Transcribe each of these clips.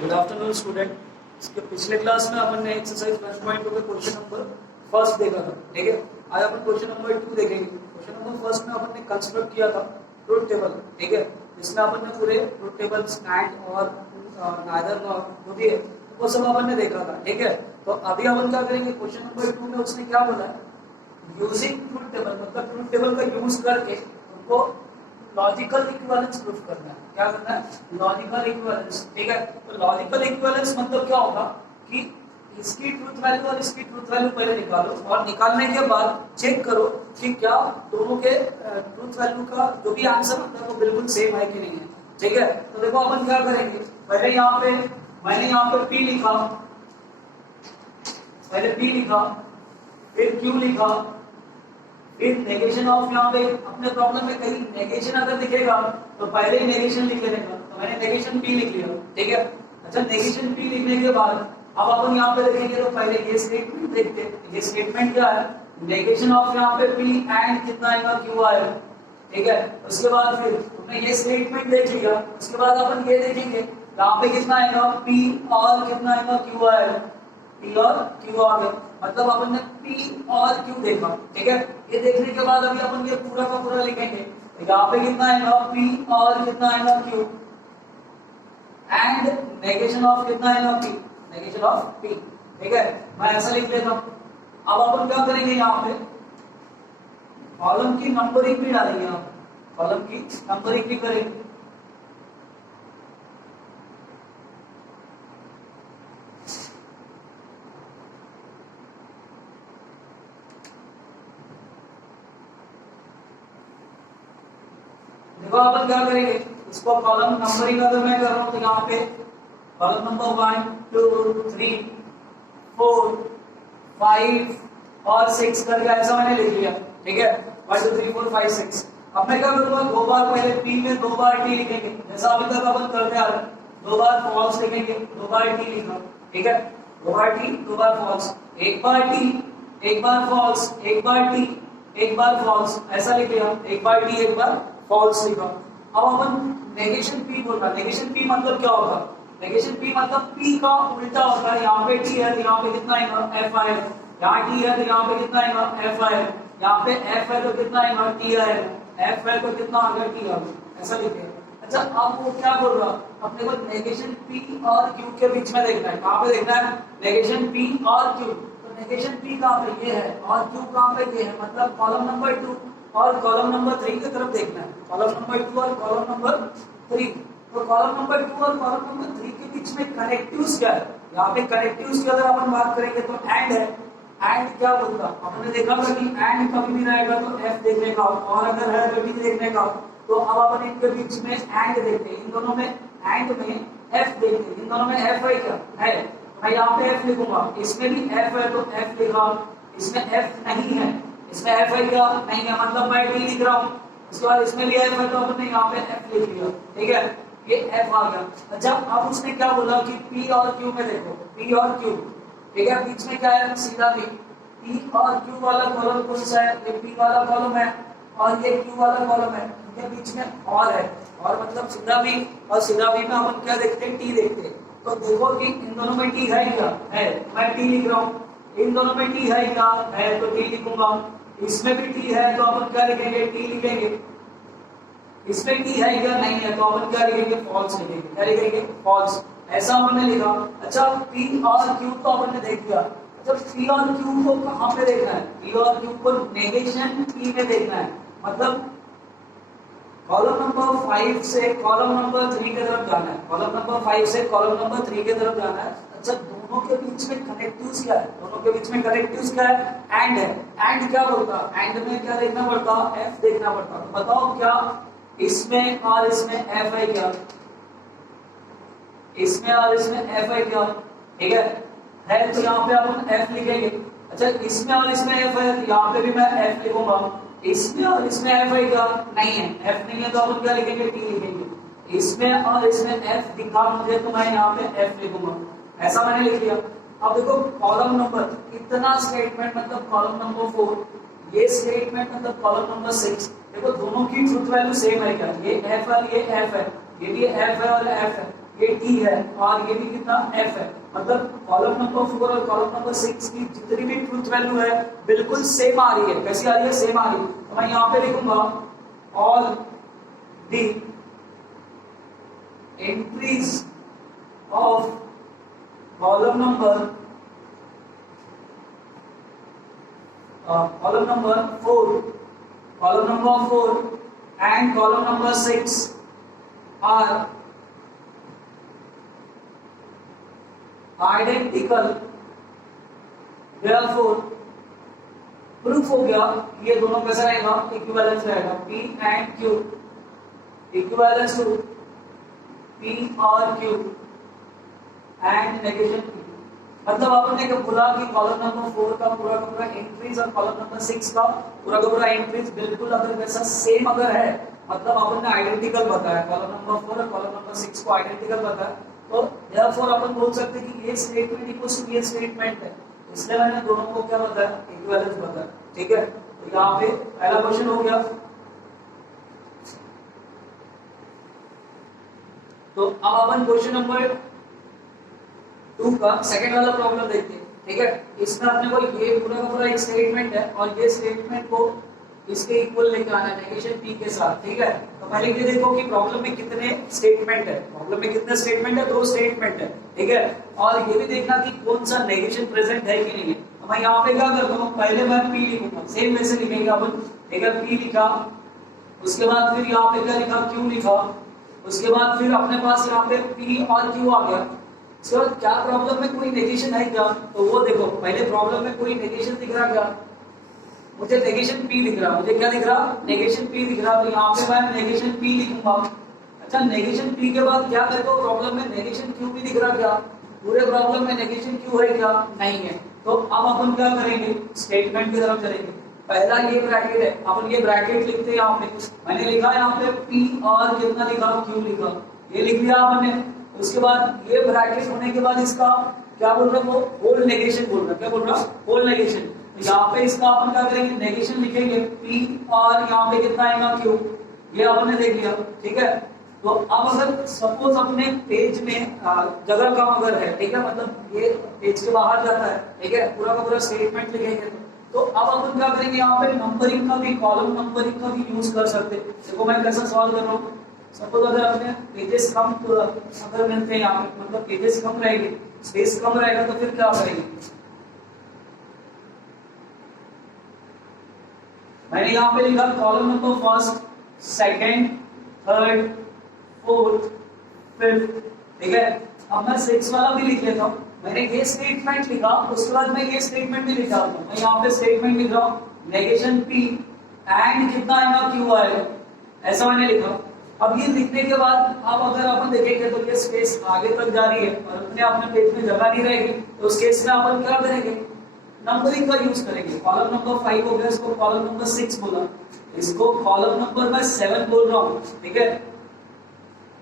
Good afternoon student. इसके पिछले class में अपन ने एक्सरसाइज 1.2 के क्वेश्चन नंबर फर्स्ट देखा था, ठीक है। आज अपन क्वेश्चन नंबर 2 देखेंगे। क्वेश्चन नंबर फर्स्ट में अपन ने कंस्ट्रक्ट किया था ट्रुथ टेबल, ठीक है, जिसमें अपन ने पूरे ट्रुथ टेबल्स एंड और नाइदर नॉर जो भी है वो सब अपन ने देखा था, ठीक है। तो अभी अपन क्या करेंगे, क्वेश्चन नंबर 2 में उसने क्या बोला है, यूजिंग ट्रुथ टेबल, मतलब ट्रुथ टेबल का यूज करके उनको लॉजिकल इक्विवेलेंस प्रूफ करना है। क्या करना है? लॉजिकल इक्विवेलेंस, ठीक है। तो लॉजिकल इक्विवेलेंस मतलब क्या होगा कि इसकी ट्रुथ वैल्यू और इसकी ट्रुथ वैल्यू पहले निकालो और निकालने के बाद चेक करो कि क्या दोनों के ट्रुथ वैल्यू का जो भी आंसर होता है वो बिल्कुल सेम है कि नहीं है, ठीक है। तो देखो अपन क्या करेंगे, पहले यहाँ पे मैंने यहाँ पे P लिखा, पहले P लिखा, फिर Q लिखा, फिर नेगेशन ऑफ, यहाँ पे अपने प्रॉब्लम में कहीं नेगेशन अगर दिखेगा तो पहले ही नेगेशन लिख लेगा, तो मैंने नेगेशन P लिख लिया, ठीक है। अच्छा, नेगेशन P लिखने के बाद अब अपन यहाँ पे देखेंगे तो पहले ये स्टेटमेंट देखते हैं। ये स्टेटमेंट क्या है, नेगेशन ऑफ यहाँ पे P एंड कितना आएगा, Q आएगा, ठीक है। उसके बाद फिर हमने ये स्टेटमेंट देख लिया, उसके बाद अपन ये देखेंगे यहाँ पे कितना आएगा, P और कितना आएगा, Q आएगा, P और Q आ गया, मतलब अपन ने P और Q देखा, ठीक है। ये देखने के बाद अभी अपन ये पूरा का पूरा लिखेंगे, यहाँ पे कितना आएगा, P और कितना आएगा, Q एंड नेगेशन ऑफ कितना आएगा, P, नेगेशन ऑफ P, ठीक है। मैं ऐसा लिख लेता हूँ। अब अपन क्या करेंगे, यहाँ पे कॉलम की नंबरिंग भी डालेंगे, यहाँ कॉलम की नंबरिंग भी करेंगे। देखो अपन क्या करेंगे, इसको कॉलम नंबरिंग अगर मैं कर रहा हूं तो यहाँ पे कॉलम नंबर 1 2 3 4 5 और 6 करके ऐसा मैंने लिख लिया, ठीक है। 1 2 3 4 5 6। अब मैं क्या करूंगा, दो बार पहले P में 2 बार T लिखेंगे, जैसा अभी तक अपन करते आ रहे हैं। 2 बार फॉल्स लिखेंगे, 2 बार T लिखा, ठीक है। 2 बार T 2 बार फॉल्स, एक बार T एक बार फॉल्स, एक बार T एक बार फॉल्स, ऐसा लिख लिया, एक बार T एक बार फॉल्स लिखा। अब अपन नेगेशन P बोल रहा है। नेगेशन P मतलब क्या होगा, नेगेशन P मतलब P का उल्टा होता है। यहाँ पे T है तो यहाँ पे कितना आएगा, F आएगा, यहाँ T है तो यहाँ पे कितना आएगा, F आएगा, यहाँ पे F है तो कितना आएगा, T आएगा, F है तो कितना आएगा, T आएगा, ऐसा लिखे। अच्छा, अब वो क्या बोल रहा, अपने को नेगेशन P और Q के बीच में देखना है। कहाँ पे देखना है, नेगेशन P और Q। तो नेगेशन P कहाँ पे, ये है, और Q कहाँ पे, ये है, मतलब कॉलम नंबर 2 और कॉलम नंबर 3 की तरफ देखना है। कॉलम नंबर 2 और कॉलम नंबर 3। तो कॉलम नंबर 2 और कॉलम नंबर 3 के बीच में कनेक्टिव्स क्या है, यहाँ पे कनेक्टिव्स की अगर अपन बात करेंगे तो एंड है। एंड क्या बोलता, हमने देखा था कि एंड कभी भी रहेगा तो F देखने का, और अगर है तो T देखने का। तो अब अपन इनके बीच में एंड देखते हैं, इन दोनों में एंड में F देखते हैं, इन दोनों में F है क्या, है। मैं यहाँ पे F लिखूंगा, इसमें भी F है तो F लिखा, इसमें F नहीं है, इसमें F है क्या, नहीं है, मतलब मैं T लिख रहा हूँ। उसके बाद इसमें भी F है तो अपने यहाँ पे F लिख लिया, ठीक है, ये F आ गया। अच्छा, अब उसने क्या बोला कि P और Q में देखो, P और Q, ठीक है, बीच में क्या है, सीधा P और Q वाला कॉलम कौन सा है, ये P वाला कॉलम है और ये Q वाला कॉलम है, इनके बीच में और है, और मतलब सीधा भी और सीधा भी में अपन क्या देखते हैं, T देखते हैं। तो देखो कि इन दोनों में T है क्या, है, मैं T लिख रहा हूँ। इन दोनों में T है क्या, है, तो T लिखूंगा। इसमें भी T है तो अपन क्या लिखेंगे, T लिखेंगे। इसमें T है क्या, नहीं है, तो अपन क्या लिखेंगे, फॉल्स लिखेंगे, क्या लिखेंगे, फॉल्स, ऐसा हमने लिखा। अच्छा, P और Q तो अपन ने देख लिया। अच्छा, P और Q को कहाँ पे देखना है, P और Q को नेगेशन P में देखना है, मतलब कॉलम नंबर 5 से कॉलम नंबर 3 की तरफ जाना है, कॉलम नंबर 5 से कॉलम नंबर 3 की तरफ जाना है। अच्छा, दोनों के बीच में कनेक्टिव्स क्या है, दोनों के बीच में कनेक्टिव्स क्या है, एंड है। एंड क्या बोलता, एंड में क्या देखना पड़ता, F देखना पड़ता। तो बताओ क्या इसमें और इसमें F है क्या, इसमें और इसमें F है क्या, ठीक है तो यहाँ पे अपन F लिखेंगे। अच्छा, इसमें और इसमें F है, यहाँ पे भी मैं F लिखूंगा। इसमें और इसमें F है क्या, नहीं है, F नहीं है तो अपन क्या लिखेंगे, T लिखेंगे। इसमें और इसमें F दिखा मुझे तो मैं यहाँ पे F लिखूंगा, ऐसा मैंने लिख लिया। अब देखो कॉलम नंबर, इतना स्टेटमेंट मतलब कॉलम नंबर 4, ये स्टेटमेंट मतलब कॉलम नंबर 6। देखो दोनों की ट्रुथ वैल्यू सेम है क्या, ये F और ये F है, ये भी F है और F है, ये टी है और ये भी कितना एफ है। मतलब कॉलम नंबर 4 और कॉलम नंबर 6 की जितनी भी ट्रूथ वैल्यू है बिल्कुल सेम आ रही है। कैसी आ रही है? सेम आ रही है। तो मैं यहाँ पे लिखूंगा all the entries of column number 4 and column number 6 are identical, therefore proof हो गया ये दोनों कैसा रहेगा? इक्विवेलेंस रहेगा। P and Q equivalence to P और Q एंड नेगेशन P। मतलब आपने क्या बोला कि कॉलम नंबर 4 का पूरा एंट्रीज और कॉलम नंबर 6 का पूरा एंट्रीज बिल्कुल अगर वैसा सेम अगर है, मतलब आपने आइडेंटिकल बताया, कॉलम नंबर 4 और कॉलम नंबर 6 को आइडेंटिकल बताया, तो देयरफॉर अपन बोल सकते हैं कि ये स्टेटमेंट इक्वल्स टू ये स्टेटमेंट है। इसलिए मैंने दोनों को क्या बताया? इक्विवेलेंस बताया। ठीक है, तो यहाँ पे पहला क्वेश्चन हो गया। तो अब अपन क्वेश्चन नंबर 2 का सेकंड वाला प्रॉब्लम देखते हैं। ठीक है, इसमें अपने को ये पूरा एक स्टेटमेंट है और ये स्टेटमेंट को इसके इक्वल लेके आना है नेगेशन p के साथ। ठीक है, तो पहले ये देखो कि प्रॉब्लम में कितने स्टेटमेंट है। प्रॉब्लम में कितने स्टेटमेंट है? 2 स्टेटमेंट है। ठीक है, और ये भी देखना कि कौन सा नेगेशन प्रेजेंट है कि नहीं है। तो मैं यहाँ पे क्या करता हूँ, पहले मैं p लिखूंगा, सेम वैसे लिखेंगे अपन। ठीक है, p लिखा, उसके बाद फिर यहाँ पे क्या लिखा? q लिखा, उसके बाद फिर अपने पास यहाँ पे p और q आ गया। सर क्या प्रॉब्लम में कोई नेगेशन है क्या? तो वो देखो, पहले प्रॉब्लम में कोई नेगेशन दिख रहा क्या? मुझे नेगेशन p दिख रहा। मुझे क्या दिख रहा? नेगेशन p दिख रहा। तो यहाँ पे मैं नेगेशन p लिखूंगा। अच्छा, नेगेशन p के बाद क्या मेरे को प्रॉब्लम में नेगेशन q भी दिख रहा क्या? पूरे प्रॉब्लम में नेगेशन q है क्या? नहीं है। तो अब अपन क्या करेंगे? स्टेटमेंट की तरफ चलेंगे। पहला ये ब्रैकेट है, अपन ये ब्रैकेट लिखते हैं। यहाँ पे मैंने लिखा यहाँ पे p और कितना लिखा? q लिखा, ये लिख लिया आपने। उसके बाद ये ब्रैकेट होने के बाद इसका क्या बोल रहा है? वो होल नेगेशन बोल रहा है। क्या बोल रहा है? Whole negation. तो यहाँ पे इसका अपन क्या करेंगे? नेगेशन लिखेंगे p और यहाँ पे कितना आएगा? q। ये अपन ने देख लिया। ठीक है, तो अब अगर सपोज अपने पेज में जगह कम अगर है, ठीक है, मतलब ये पेज के बाहर जाता है, ठीक है, पूरा का पूरा स्टेटमेंट लिखेंगे। तो अब अपन क्या करेंगे? यहाँ पे नंबरिंग का भी, कॉलम नंबरिंग का भी यूज कर सकते हैं। देखो मैं कैसा सॉल्व कर रहा हूँ। सपोज अगर अपने पेजेस कम अगर मिलते हैं यहाँ पे, मतलब पेजेस कम रहेंगे, स्पेस कम रहेगा, तो फिर क्या करेंगे? मैंने यहाँ पे लिखा column number first, second, third, fourth, fifth. ठीक है, अब मैं 6 वाला भी लिख लेता हूँ। मैंने ये स्टेटमेंट लिखा, उसके बाद मैं ये स्टेटमेंट भी लिखा हूँ। मैं यहाँ पे स्टेटमेंट लिख रहा हूँ नेगेशन p एंड कितना आएगा? q आएगा। ऐसा मैंने लिखा। अब ये लिखने के बाद अब अगर अपन देखेंगे तो ये स्पेस आगे तक जा रही है और अपने पेज में जगह नहीं रहेगी। तो उस केस में अपन क्या करेंगे? नंबरिंग का यूज करेंगे। कॉलम नंबर 5 हो गया, इसको कॉलम नंबर 6 बोला, इसको कॉलम नंबर मैं 7 बोल रहा हूँ। ठीक है,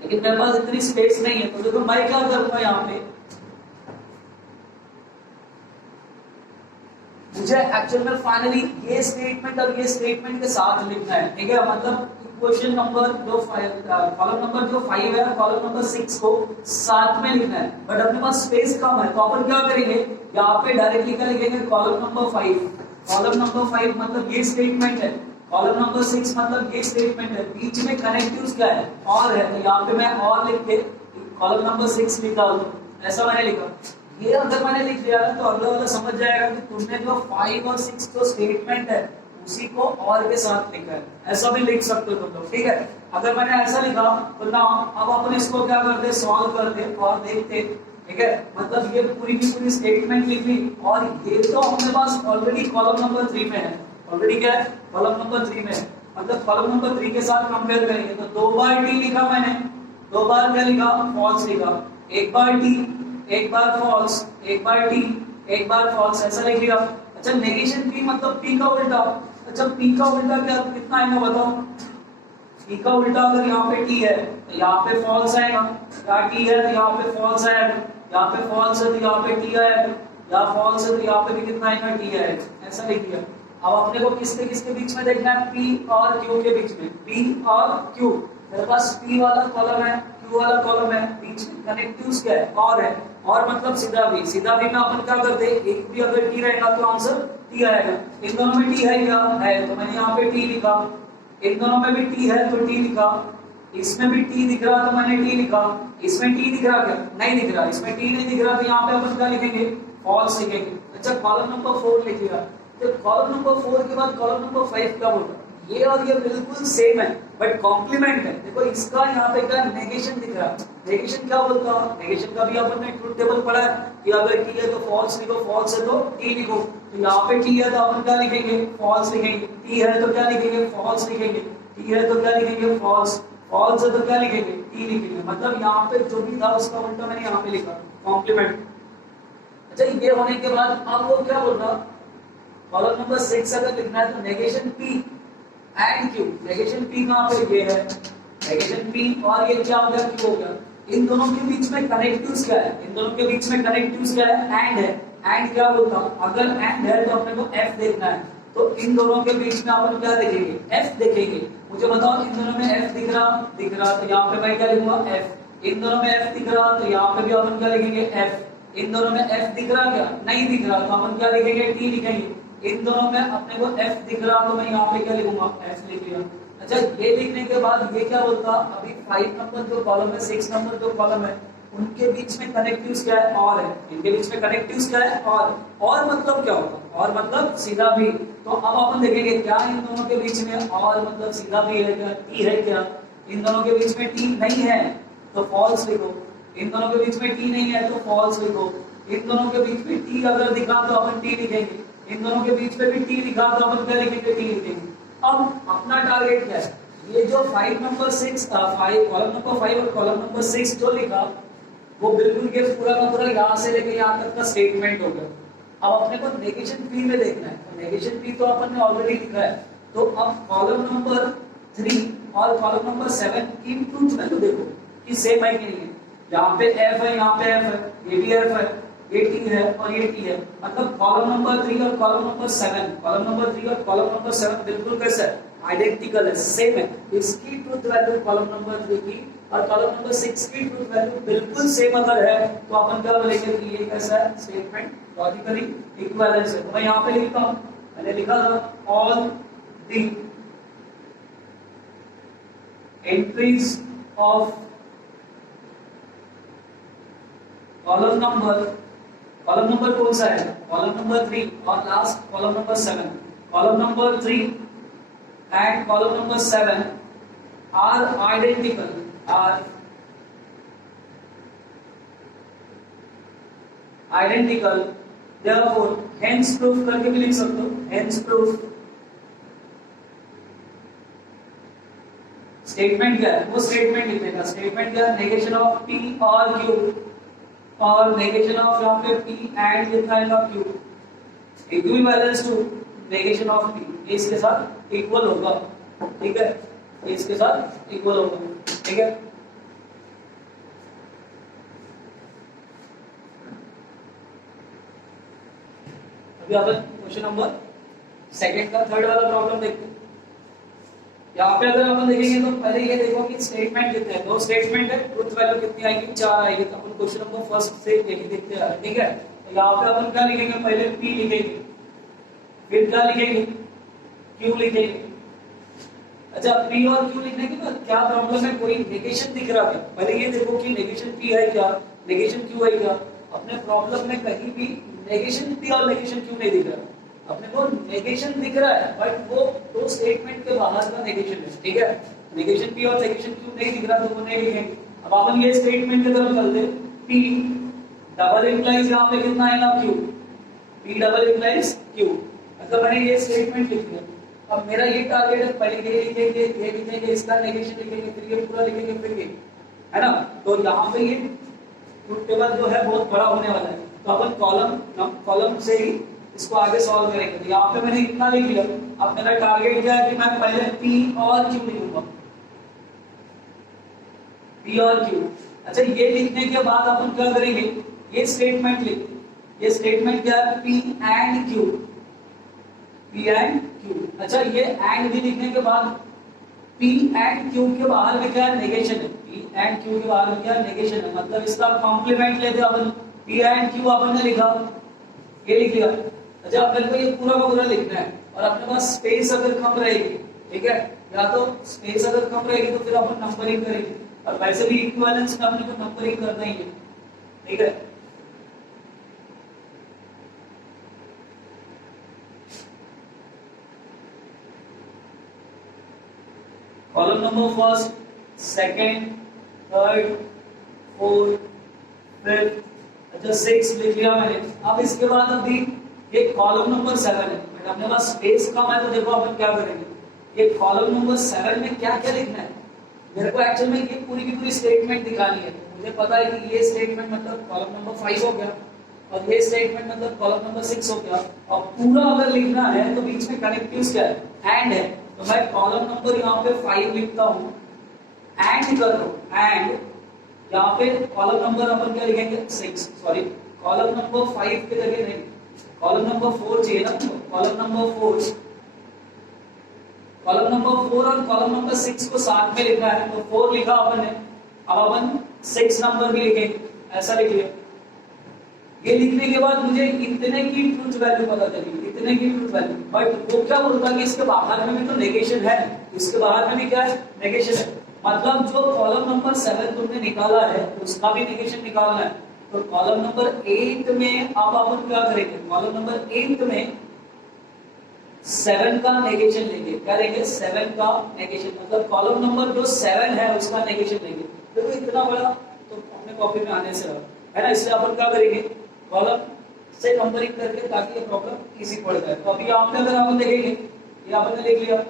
लेकिन मेरे पास इतनी स्पेस नहीं है, तो देखो मैं क्या करूंगा, यहाँ पे मुझे एक्चुअल में फाइनली ये स्टेटमेंट और ये स्टेटमेंट के साथ लिखना है। ठीक है, मतलब क्वेश्चन नंबर जो कॉलम नंबर जो 5 है, कॉलम नंबर 6 को साथ में लिखना है, बट अपने पास स्पेस कम है। तो अपन क्या करेंगे? यहाँ पे डायरेक्टली क्या लिखेंगे? Column number 5। कॉलम नंबर 5 मतलब ये स्टेटमेंट है, कॉलम नंबर 6 मतलब ये स्टेटमेंट है। बीच में कनेक्टिव्स क्या है? और है। तो यहाँ पे मैं और लिख के कॉलम नंबर 6 लिखा हूँ। ऐसा मैंने लिखा। ये अगर मैंने लिख दिया तो अगला वाला समझ जाएगा कि तुमने जो 5 और 6 जो स्टेटमेंट है उसी को और के साथ लिखा है। ऐसा भी लिख सकते हो तुम लोग। ठीक है, अगर मैंने ऐसा लिखा तो ना अब अपन इसको क्या करते? सॉल्व करते और देखते। ठीक है, मतलब ये पूरी की पूरी स्टेटमेंट लिख ली और ये तो अपने पास ऑलरेडी कॉलम नंबर 3 में है। ऑलरेडी क्या है? कॉलम नंबर 3 में है। मतलब कॉलम नंबर 3 के साथ कंपेयर करेंगे तो 2 बार टी लिखा मैंने, 2 बार क्या लिखा? फॉल्स लिखा। 1 बार टी, 1 बार फॉल्स, 1 बार टी, 1 बार फॉल्स, ऐसा लिख लिया। अच्छा, नेगेशन p मतलब p का उल्टा। अच्छा, p का उल्टा क्या कितना आएगा बताओ? p का उल्टा अगर यहाँ पे t है तो यहाँ पे फॉल्स आएगा, क्या t है तो यहाँ पे फॉल्स आएगा, यहाँ पे फॉल्स है तो यहाँ पे t आएगा, यहाँ फॉल्स है तो यहाँ पे भी कितना आएगा? t आएगा। ऐसा लिख दिया। अब अपने को किसके बीच में देखना है? p और q के बीच में। p और q, मेरे पास p वाला कॉलम है, q Q वाला कॉलम है, बीच में कनेक्टिव्स क्या है, और मतलब सीधा भी में अपन क्या करते हैं, एक भी अगर T रहेगा तो आंसर T आएगा। इन दोनों में T है क्या, है, तो मैंने यहाँ पे T लिखा, इन दोनों में भी T है तो T लिखा, इसमें भी T दिख रहा तो मैंने T लिखा, इसमें T दिख रहा क्या, नहीं दिख रहा, इसमें T नहीं दिख रहा तो यहाँ पे अपन क्या लिखेंगे, फॉल्स लिखेंगे। अच्छा कॉलम नंबर 4 लिखिएगा, तो कॉलम नंबर 4 के बाद कॉलम नंबर 5 क्या बोल रहा है, ये और ये बिल्कुल सेम है बट कॉम्प्लीमेंट है। देखो इसका यहाँ पे क्या नेगेशन दिख रहा है, नेगेशन क्या बोलता है, नेगेशन का भी अपन ने ट्रुथ टेबल पढ़ा है कि अगर T है तो फॉल्स लिखो, फॉल्स है तो T लिखो। तो यहाँ पे T है तो अपन क्या लिखेंगे, फॉल्स लिखेंगे, T है तो क्या लिखेंगे, फॉल्स लिखेंगे, T है तो क्या लिखेंगे, फॉल्स, फॉल्स है तो क्या लिखेंगे, T लिखेंगे। मतलब यहाँ पे जो भी था उसका उल्टा मैंने यहाँ पे लिखा, कॉम्प्लीमेंट। अच्छा ये होने के बाद अब वो क्या बोल रहा, कॉलम नंबर 6 अगर लिखना है तो negation P and Q, negation P कहाँ पे, ये है नेगेशन P और ये क्या हो गया, Q हो गया। इन दोनों के बीच में कनेक्टिव्स क्या है, इन दोनों के बीच में कनेक्टिव्स क्या है, एंड है। एंड क्या बोलता हूँ, अगर एंड है तो अपने को F देखना है, तो इन दोनों के बीच में अपन क्या देखेंगे, F देखेंगे। मुझे बताओ इन दोनों में F दिख रहा तो यहाँ पे मैं क्या लिखूंगा, F। इन दोनों में F दिख रहा तो यहाँ पे भी अपन क्या लिखेंगे, F। इन दोनों में F दिख रहा क्या, नहीं दिख रहा तो अपन क्या लिखेंगे, T लिखेंगे। इन दोनों में अपने को F दिख रहा तो मैं यहाँ पे क्या लिखूंगा, F लिख लिया। अच्छा ये लिखने के बाद ये क्या बोलता, अभी 5 नंबर जो कॉलम है, 6 नंबर जो कॉलम है, उनके बीच में कनेक्टिव्स क्या है, और है, इनके बीच में कनेक्टिव्स क्या है, और मतलब क्या होगा, और मतलब सीधा भी। तो अब अपन देखेंगे क्या इन दोनों के बीच में और मतलब सीधा भी है क्या, T है क्या, इन दोनों के बीच में T नहीं है तो फॉल्स लिखो, इन दोनों के बीच में T नहीं है तो फॉल्स लिखो। इन दोनों के बीच में T अगर दिखा तो अपन T लिखेंगे, इन दोनों के बीच में भी T लिखा तो अपन क्या लिखेंगे, T लिखेंगे। अब अपना टारगेट क्या है, ये जो 5 नंबर 6 था, 5 कॉलम नंबर 5 और कॉलम नंबर 6 जो लिखा वो बिल्कुल ये पूरा का पूरा यहाँ से लेके यहाँ तक का स्टेटमेंट हो गया। अब अपने को नेगेशन P में देखना है, तो नेगेशन P तो अपन ने ऑलरेडी लिखा है। तो अब कॉलम नंबर 3 और कॉलम नंबर 7 की ट्रूथ वैल्यू देखो कि सेम है कि नहीं है। यहाँ पे F है, यहाँ पे F है, ये भी F है, ये T है और ये T है। मतलब कॉलम नंबर 3 और कॉलम नंबर 7, कॉलम नंबर 3 और कॉलम नंबर 7 बिल्कुल कैसा है, आइडेंटिकल है, सेम है। इसकी ट्रूथ वैल्यू कॉलम नंबर 3 की और कॉलम नंबर 6 की ट्रूथ वैल्यू बिल्कुल सेम अगर है तो अपन क्या बोलेंगे कि ये कैसा है, स्टेटमेंट लॉजिकली इक्विवेलेंस है। तो मैं यहाँ पे लिखता हूँ, मैंने लिखा था all the entries of column number कौन सा है, कॉलम नंबर 3 और last column number 7, column number 3 and column number 7 are identical, are identical, therefore hence proof करके भी लिख सकते हो, hence proof। स्टेटमेंट क्या है, वो स्टेटमेंट लिखने का, स्टेटमेंट क्या है, नेगेशन ऑफ P और Q और नेगेशन ऑफ यहाँ पे P एंड लिखा है ना Q equivalence to negation of P, इसके साथ इक्वल होगा, ठीक है, इसके साथ इक्वल होगा, ठीक है। अभी अपन क्वेश्चन नंबर सेकंड का थर्ड वाला प्रॉब्लम देखते हैं। यहाँ पे अगर अपन देखेंगे तो पहले ये देखो कि स्टेटमेंट कितने हैं, दो स्टेटमेंट है, ट्रुथ वैल्यू कितनी आएगी, 4 आएगी। तो अपन क्वेश्चन नंबर फर्स्ट से यही देखते आ रहे हैं, ठीक है। तो यहाँ पे अपन क्या लिखेंगे, पहले P लिखेंगे, फिर क्या लिखेंगे, Q लिखेंगे। अच्छा P और Q लिखने के बाद क्या प्रॉब्लम है, कोई नेगेशन दिख रहा है, पहले ये देखो कि नेगेशन P है क्या, नेगेशन Q है क्या। अपने प्रॉब्लम में कहीं भी नेगेशन P और नेगेशन Q नहीं दिख रहा, अपने को नेगेशन दिख रहा है बट वो दो स्टेटमेंट के बाहर का नेगेशन है, ठीक है। नेगेशन P और नेगेशन Q नहीं दिख रहा तो वो नहीं लिखेंगे। अब अपन ये स्टेटमेंट की तरफ चलते, P डबल इंप्लाइज यहाँ पे कितना है ना Q, P double implies Q, मतलब मैंने ये स्टेटमेंट लिख दिया। अब मेरा ये टारगेट है, पहले ये लिखेंगे, इसका नेगेशन लिखेंगे, फिर ये पूरा लिखेंगे, फिर ये, है ना। तो यहाँ पे ये ट्रुथ टेबल जो है बहुत बड़ा होने वाला है, तो अपन कॉलम से ही इसको आगे सॉल्व करेंगे। तो यहाँ पे मैंने इतना लिख लिया। अब मेरा टारगेट क्या है कि मैं पहले P और Q लिखूंगा, P और Q। अच्छा ये लिखने के बाद अपन क्या करेंगे, ये स्टेटमेंट लिख, ये स्टेटमेंट क्या है, P and Q, P and Q। अच्छा ये एंड भी लिखने के बाद P एंड Q के बाहर में क्या है, नेगेशन है, P पी एंड क्यू के बाहर में क्या नेगेशन है, मतलब इसका कॉम्प्लीमेंट लेते अपन, पी एंड क्यू अपन ने लिखा, ये लिख लिया। अच्छा अब मेरे को ये पूरा का पूरा लिखना है और अपने पास स्पेस अगर कम रहेगी, ठीक है, या तो स्पेस अगर कम रहेगी तो फिर अपन नंबरिंग करेंगे, और वैसे भी इक्विवेलेंस में अपने को नंबरिंग करना ही है, ठीक है। Column number first, second, third, fourth, fifth, अच्छा 6 लिख लिया मैंने। अब इसके बाद अभी ये कॉलम नंबर 7 है, बट अपने पास स्पेस कम है तो देखो अपन क्या करेंगे, ये कॉलम नंबर 7 में क्या क्या लिखना है, मेरे को एक्चुअल में ये पूरी की पूरी स्टेटमेंट दिखानी है। मुझे पता है कि ये स्टेटमेंट मतलब कॉलम नंबर 5 हो गया और ये स्टेटमेंट मतलब कॉलम नंबर 6 हो गया, और पूरा अगर लिखना है तो बीच में कनेक्टिव्स क्या है, एंड है, तो मैं कॉलम नंबर यहाँ पे 5 लिखता हूँ, एंड कर दो, एंड यहाँ पे कॉलम नंबर अपन क्या लिखेंगे 6, सॉरी कॉलम नंबर 5 के जगह नहीं, कॉलम नंबर 4 चाहिए ना, कॉलम नंबर 4, कॉलम नंबर 4 और कॉलम नंबर 6 को साथ में लिखना है, तो 4 लिखा अपन ने, अब अपन 6 नंबर भी लिखेंगे, ऐसा लिख लिया। ये लिखने के बाद मुझे इतने की ट्रुथ वैल्यू पता चली, इतने की ट्रुथ वैल्यू, बट वो क्या बोलता है कि इसके बाहर में भी तो नेगेशन है, इसके बाहर में भी क्या है, नेगेशन है, मतलब जो कॉलम नंबर 7 तुमने निकाला है उसका भी नेगेशन निकालना है। तो कॉलम नंबर 8 में अब अपन क्या करेंगे, कॉलम नंबर 8 में 7 का नेगेशन लेंगे, क्या लेंगे, 7 का नेगेशन, मतलब कॉलम नंबर जो 7 है उसका नेगेशन लेंगे। तो इतना बड़ा तो अपने कॉपी में आने से है ना, इसलिए अपन क्या करेंगे, कॉलम से नंबरिंग करके, ताकि ये प्रॉब्लम इजी पड़ जाए। तो अभी यहाँ पे अगर अपन देखेंगे, ये आपने लिख लिया,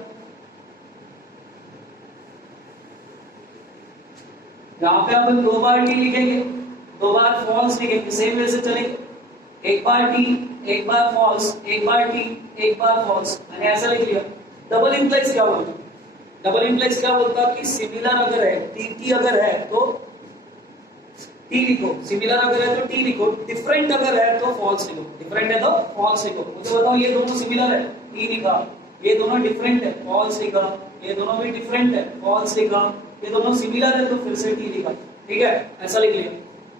यहाँ पे अपन 2 बार टी लिखेंगे, 2 बार फॉल्स लिखेंगे, सेम वे से चलेंगे, एक बार टी, एक बार फॉल्स, एक बार टी, एक बार फॉल्स, मैंने ऐसा लिख लिया। डबल इंप्लाइज क्या बोलता, डबल इंप्लाइज क्या बोलता कि सिमिलर अगर है, टी अगर है तो टी लिखो, सिमिलर अगर है तो टी लिखो, डिफरेंट अगर है तो फॉल्स लिखो, डिफरेंट है तो फॉल्स लिखो। मुझे बताओ ये दोनों सिमिलर है, टी लिखा, ये दोनों डिफरेंट है, फॉल्स लिखा, ये दोनों भी डिफरेंट है, फॉल्स लिखा, ये दोनों सिमिलर है तो फिर से टी लिखा, ठीक है, ऐसा लिख लिया।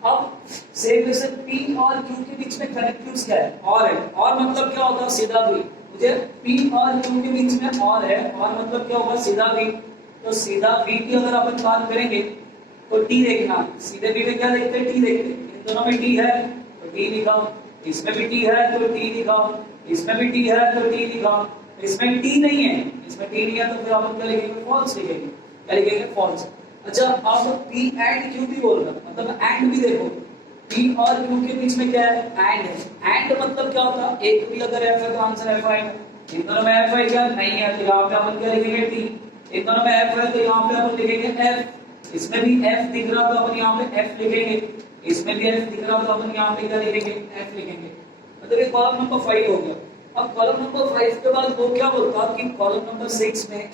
अब सेम वैसे पी और क्यू के बीच में कनेक्टिव्स क्या है, और है, और मतलब क्या होता है, सीधा भी, मुझे पी और क्यू के बीच में और है, और मतलब क्या होगा, सीधा भी, तो सीधा भी की अगर अपन बात करेंगे तो टी देखना, सीधे भी में क्या देखते हैं, टी देखते हैं, इन दोनों में टी है तो टी लिखा, इसमें भी टी है तो टी लिखा, इसमें भी टी है तो टी लिखा, इसमें टी नहीं है, इसमें टी नहीं है तो फिर अपन क्या लिखेंगे, फॉल्स लिखेंगे, क्या लिखेंगे, फॉल्स। अच्छा अब पी एंड क्यू भी बोल रहा है, मतलब एंड भी देखो, पी और क्यू के बीच में क्या है, एंड है, एंड मतलब क्या होता है, एक भी अगर एफ है तो आंसर एफ आएगा, इन दोनों में एफ है क्या, नहीं है, तो यहाँ पे अपन क्या लिखेंगे, टी, इन दोनों में एफ है तो यहाँ पे अपन लिखेंगे एफ, इसमें भी एफ दिख रहा तो अपन यहाँ पे एफ लिखेंगे, इसमें भी एफ दिख रहा तो अपन यहाँ पे क्या लिखेंगे, एफ लिखेंगे, मतलब ये कॉलम नंबर 5 हो गया। अब कॉलम नंबर 5 के बाद वो क्या बोलता कि कॉलम नंबर 6 में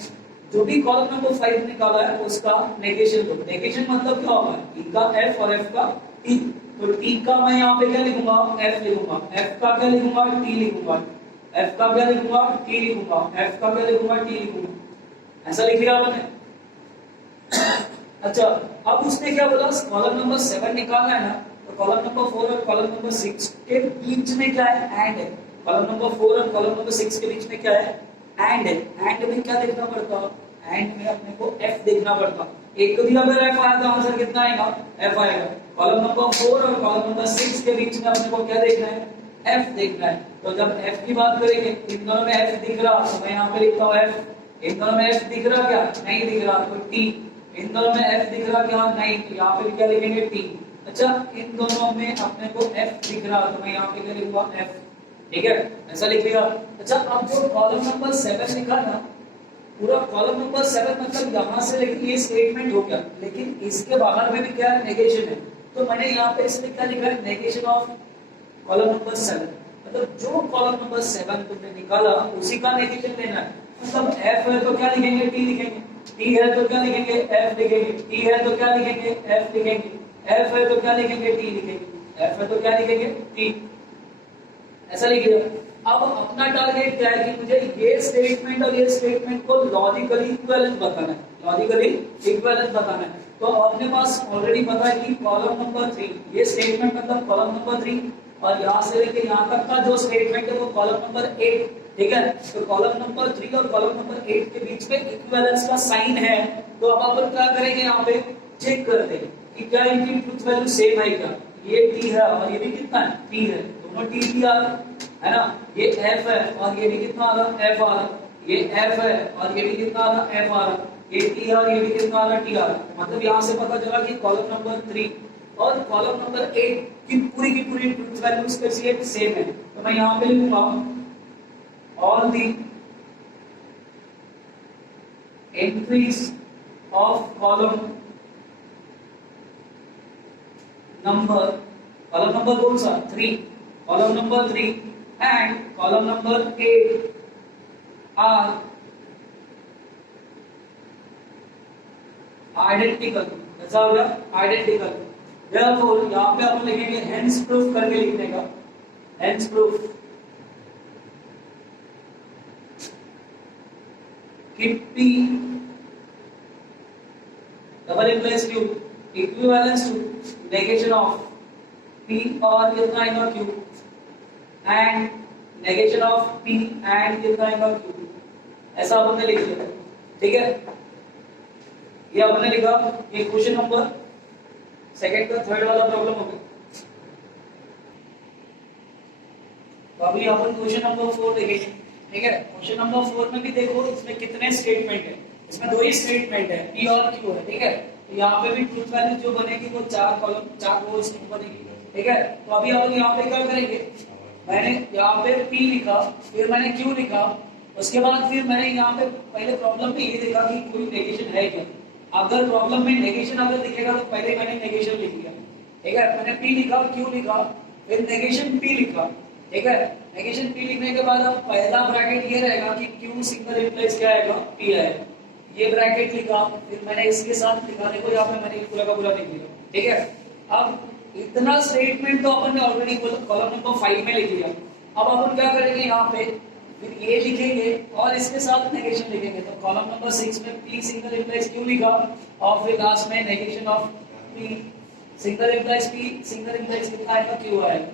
जो भी कॉलम नंबर 5 निकाला है उसका नेगेशन दो, नेगेशन मतलब क्या होगा, ई का एफ और एफ का टी, तो टी का मैं यहाँ पे क्या लिखूंगा, एफ लिखूंगा, एफ का क्या लिखूंगा, टी लिखूंगा, एफ का क्या लिखूंगा, टी लिखूंगा, एफ का क्या लिखूंगा, टी लिखूंगा, ऐसा लिख लिया आपने। अच्छा अब उसने क्या बोला, कॉलम नंबर 7 निकालना है ना, तो कॉलम नंबर 4 और कॉलम नंबर 6 के बीच में क्या है, एंड है, कॉलम नंबर 4 और कॉलम नंबर 6 के बीच में क्या है, एंड है, एंड में क्या देखना पड़ता, एंड में अपने को एफ देखना पड़ता, एक भी अगर एफ आया तो आंसर कितना आएगा, एफ आएगा। कॉलम नंबर 4 और कॉलम नंबर 6 के बीच में अपने को क्या देखना है, एफ देखना है। तो जब एफ की बात करेंगे, इन दोनों में एफ दिख रहा तो मैं यहाँ पे लिखता हूँ एफ, इन दोनों में एफ दिख रहा क्या, नहीं दिख रहा तो टी, इन दोनों में एफ दिख रहा क्या, नहीं, तो यहाँ पे क्या लिखेंगे, टी। अच्छा इन दोनों में अपने को एफ दिख रहा तो मैं यहाँ पे क्या लिखूंगा, एफ, ठीक है, ऐसा लिख लिया। अच्छा अब जो कॉलम नंबर 7 लिखा ना, पूरा कॉलम नंबर 7 मतलब यहाँ से लेकिन ये स्टेटमेंट हो गया, लेकिन इसके बाहर में भी क्या है, नेगेशन है, तो मैंने यहाँ पे इसमें क्या लिखा है, नेगेशन ऑफ कॉलम नंबर 7, मतलब जो कॉलम नंबर 7 तुमने निकाला उसी का नेगेशन लेना है, मतलब एफ है तो क्या लिखेंगे, टी लिखेंगे, टी है तो क्या लिखेंगे, एफ लिखेंगे, टी है तो क्या लिखेंगे, एफ लिखेंगे, एफ है तो क्या लिखेंगे, टी लिखेंगे, एफ है तो क्या लिखेंगे, टी, ऐसा लिखिए। अब अपना टारगेट क्या है कि मुझे ये स्टेटमेंट और ये स्टेटमेंट को लॉजिकली इक्विवेलेंट बताना है, लॉजिकली इक्विवेलेंट बताना है। तो अपने पास ऑलरेडी पता है कि कॉलम नंबर 3 ये स्टेटमेंट मतलब कॉलम नंबर 3 और यहाँ से लेके यहाँ तक का जो स्टेटमेंट है वो कॉलम नंबर 8, ठीक है। तो कॉलम नंबर 3 और कॉलम नंबर 8 के बीच में इक्विवेलेंस का साइन है। तो अब अपन क्या करेंगे, यहाँ पे चेक करते हैं कि क्या इनकी ट्रुथ वैल्यू सेम है क्या। ये t है और ये भी कितना है, p है, दोनों t p आ रहा है ना। ये f है और ये भी कितना आ रहा, f आ रहा। ये f है और ये भी कितना आ रहा, f आ रहा। ये t है और ये भी कितना आ रहा, t आ रहा। मतलब यहाँ से पता चला कि कॉलम नंबर 3 और कॉलम नंबर 8 की पूरी ट्रुथ वैल्यूज कैसी सेम है। तो मैं यहाँ पे लिखूंगा all the entries of column number कौन सा 3, column number 3 and column number 8 are identical। ऐसा हो गया identical। therefore यहाँ पे अपन लिखेंगे hence proof करके लिखने का, hence proof कि P double implies Q equivalence to negation of P और कितना आएगा Q and negation of P and कितना आएगा Q। ऐसा आपने लिख लिया, ठीक है। ये आपने लिखा, ये क्वेश्चन नंबर सेकंड का थर्ड वाला प्रॉब्लम हो गया। तो अभी अपन क्वेश्चन नंबर 4 देखेंगे, ठीक है। क्वेश्चन नंबर 4 में भी देखो इसमें कितने स्टेटमेंट है, इसमें 2 ही स्टेटमेंट है, P और Q है, ठीक है। तो यहाँ पे भी ट्रुथ वैल्यू जो बनेगी वो 4 कॉलम 4 रोज बनेगी, ठीक है। तो अभी हम यहाँ पे क्या करेंगे, मैंने यहाँ पे P लिखा, फिर मैंने Q लिखा, उसके बाद फिर मैंने यहाँ पे पहले प्रॉब्लम में ये देखा कि कोई नेगेशन है क्या। अगर प्रॉब्लम में नेगेशन अगर दिखेगा तो पहले मैंने नेगेशन लिख दिया, ठीक है। मैंने P लिखा, Q लिखा, फिर नेगेशन P लिखा, ठीक है। नेगेशन P लिखने के बाद अब पहला ब्रैकेट ये रहेगा कि Q सिंगल इंप्लाइज क्या आएगा, P आएगा। ये ब्रैकेट लिखा, फिर मैंने इसके साथ लिखा, देखो यहाँ पे मैंने पूरा का पूरा लिख दिया, ठीक है। अब इतना स्टेटमेंट तो अपन ने ऑलरेडी कॉलम नंबर 5 में लिख लिया। अब अपन क्या करेंगे, यहाँ पे फिर ये लिखेंगे और इसके साथ नेगेशन लिखेंगे। तो कॉलम नंबर 6 में P सिंगल इंप्लाइज Q लिखा और फिर लास्ट में negation of P single implies P single implies कितना आएगा, Q आएगा।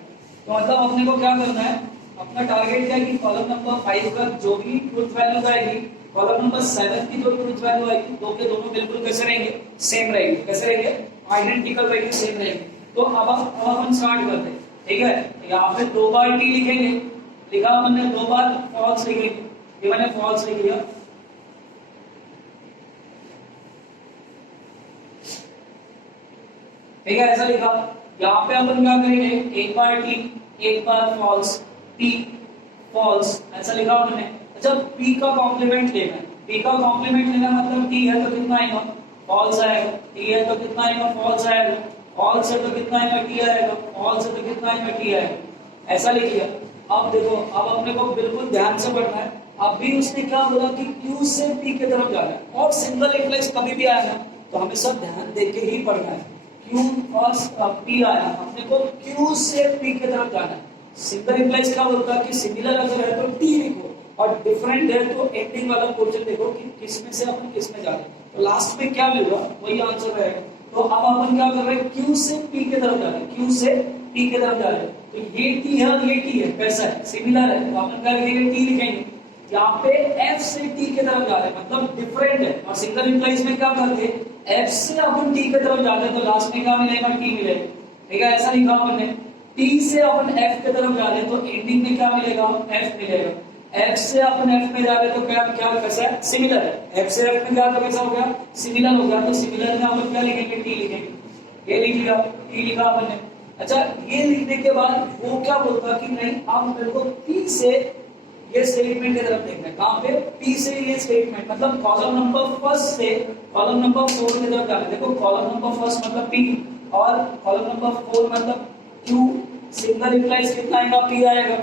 तो मतलब अपने को क्या करना है, अपना टारगेट क्या है कि कॉलम नंबर 5 का जो भी ट्रुथ वैल्यू आएगी, कॉलम नंबर 7 की जो ट्रुथ वैल्यू आएगी, दो के दोनों बिल्कुल कैसे रहेंगे, सेम रहेंगे। कैसे रहेंगे, आइडेंटिकल रहेंगे, सेम रहेंगे। तो अब अपन स्टार्ट करते हैं, ठीक है। यहाँ पे 2 बार टी लिखेंगे, लिखा हमने 2 बार फॉल्स लिखेंगे, ये मैंने फॉल्स लिख लिया, ठीक है। ऐसा लिखा। यहाँ पे अपन क्या करेंगे, एक बार टी एक बार फॉल्स, पी फॉल्स, ऐसा लिखा हमने। अच्छा, पी का कॉम्प्लीमेंट लेना है, पी का कॉम्प्लीमेंट लेना मतलब टी है तो कितना आएगा, फॉल्स आएगा। टी है तो कितना आएगा, फॉल्स आएगा। फॉल्स है तो कितना आएगा, टी आएगा। फॉल्स है तो कितना आएगा, टी आएगा। ऐसा लिख लिया। अब देखो, अब अपने को बिल्कुल ध्यान से पढ़ना है। अभी उसने क्या बोला कि Q से P की तरफ जाना है, और सिंगल इंप्लाइज कभी भी आया ना तो हमें सब ध्यान देके ही पढ़ना है। Q और P आया, अपने को Q से P की तरफ जाना है। सिंगल इंप्लाइज क्या बोलता है कि सिमिलर अगर है तो T लिखो, और डिफरेंट है तो एंडिंग वाला पोर्शन देखो कि किस में से अपन किस में जा रहे हैं। तो लास्ट में क्या मिलेगा वही आंसर रहेगा। तो अब अपन क्या कर रहे हैं, Q से P की तरफ जा रहे हैं, Q से P की तरफ जा रहे हैं। तो ये T है और ये T है, कैसा है, सिमिलर है। तो अपन क्या लिखेंगे, T लिखेंगे। यहाँ पे F से T की तरफ जा रहे हैं, मतलब डिफरेंट है। और सिंगल इंप्लाइज में क्या करते हैं, F से अपन T की तरफ जाते हैं तो लास्ट में क्या मिलेगा, T मिलेगा, ठीक है। ऐसा लिखा अपन ने। T से अपन F की तरफ जा रहे हैं तो एंडिंग में क्या मिलेगा, F मिलेगा। F से अपन F में जा रहे हैं तो क्या क्या कैसा है, सिमिलर है। F से F में गया तो कैसा हो गया, सिमिलर हो गया। तो सिमिलर में अपन क्या लिखेंगे, T लिखेंगे। ये लिख लिया, T लिखा अपन ने। अच्छा, ये लिखने के बाद वो क्या बोलता कि नहीं, अब मेरे को P से ये स्टेटमेंट की तरफ देखना है। कहां पे, P से ये स्टेटमेंट, मतलब कॉलम नंबर फर्स्ट से कॉलम नंबर 4 की तरफ जाना है। देखो, कॉलम नंबर फर्स्ट मतलब P और कॉलम नंबर 4 मतलब Q। सिंगल इंप्लाइज कितना आएगा, P आएगा।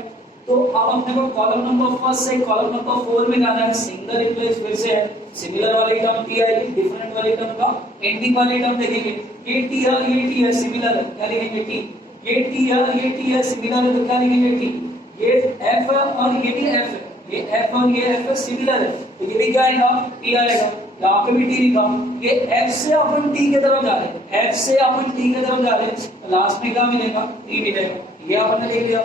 तो अब अपने को कॉलम नंबर फर्स्ट से कॉलम नंबर 4 में जाना है। सिंगल इंप्लाइज फिर से है, सिमिलर वाली टर्म T आएगी, डिफरेंट वाली टर्म का एंडिंग वाली टर्म देखेंगे। ये T है और ये T है, सिमिलर है, क्या लिखेंगे, T। ये T है और ये T है, सिमिलर है, तो क्या लिखेंगे, T। ये F है और ये भी F है, ये F और ये F है, सिमिलर है, तो ये भी क्या आएगा, T आएगा। यहाँ पे भी टी लिखा, ये एफ से अपन टी की तरफ जा रहे हैं, एफ से अपन टी की तरफ जा रहे हैं, तो लास्ट में क्या मिलेगा, टी मिलेगा, ये अपन ने लिख लिया।